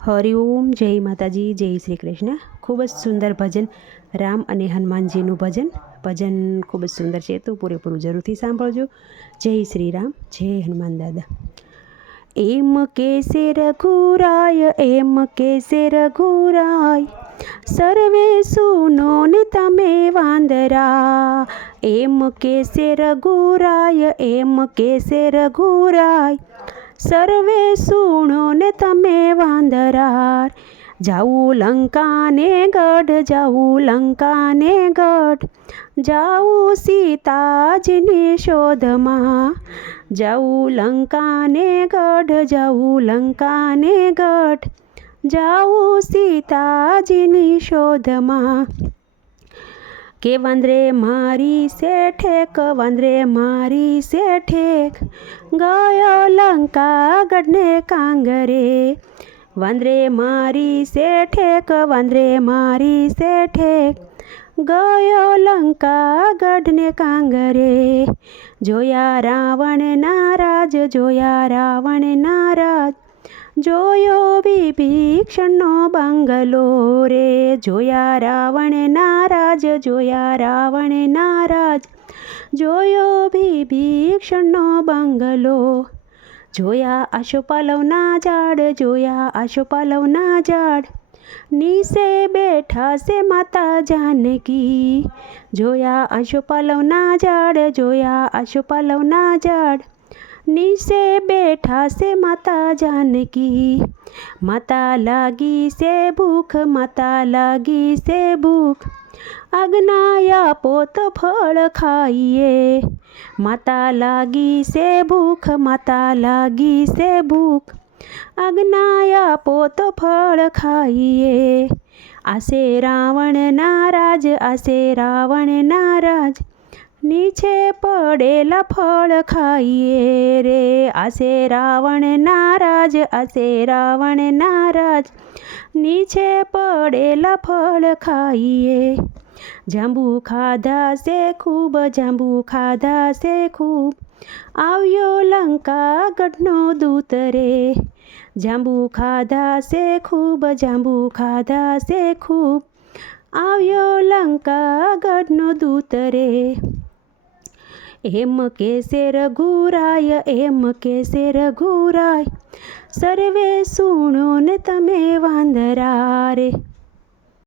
હરિઓમ, જય માતાજી, જય શ્રી કૃષ્ણ। ખૂબ જ સુંદર ભજન રામ અને હનુમાનજીનું ભજન ખૂબ જ સુંદર છે, તો પૂરેપૂરું જરૂરથી સાંભળજો। જય શ્રી રામ, જય હનુમાન દાદા। એમ કેસે રઘુરાય, એમ કેસે રઘુરાય, સર્વે સુનો ને તમે વાંદરા। એમ કેસે રઘુરાય, એમ કેસે રઘુરાય, સર્વે સુણો ને તમે વાંદરા। જાઉં લંકાને ગઢ, જાઉં લંકાને ગઢ, જાઉં સીતાજીની શોધમાં। જાઉં લંકાને ગઢ, જાઉં લંકાને ગઢ, જાઉં સીતાજીની શોધમાં। કે વાંદરે મારી શેઠેક, વાંદરે મારી શેઠેક, ગયો લંકા ગઢને કાંગરે। વાંદરે મારી શેઠેક, વાંદરે મારી શેઠેક, ગયો લંકા ગઢને કાંગરે। જોયા રાવણના રાજ, જોયા રાવણના રાજ, જોયો વિભીષણનો બંગલો રે। જોયા રાવણના રાજ, જોયા રાવણના રાજ, જોયો વિભીષણનો બંગલો। જોયા આસોપાલવના ઝાડ, જોયા આસોપાલવના ઝાડ, નીચે બેઠા છે માતા જાનકી। જોયા આસોપાલવના ઝાડ, જોયા આસોપાલવના ઝાડ, નીચે બેઠા છે માતા જાનકી। માતા લાગી છે ભૂખ, માતા લાગી છે ભૂખ, આજ્ઞા આપો તો ફળ ખાઈએ। માતા લાગી છે ભૂખ, માતા લાગી છે ભૂખ, આજ્ઞા આપો તો ફળ ખાઈએ। આશે રાવણના રાજ, આશે રાવણના રાજ, નીચે પડેલા ફળ ખાઈએ રે। આશે રાવણના રાજ, આશે રાવણના રાજ, નીચે પડેલા ફળ ખાઈએ। જાંબુ ખાધા છે ખૂબ, જાંબુ ખાધા છે ખૂબ, આવ્યો લંકા ગઢનો દૂત રે। જાંબુ ખાધા છે ખૂબ, જાંબુ ખાધા છે ખૂબ, આવ્યો લંકા ગઢનો દૂત રે। એમ કેસે રઘુરાય, એમ કેસે રઘુરાય, સર્વે સુણો ને તમે વાંદરા રે।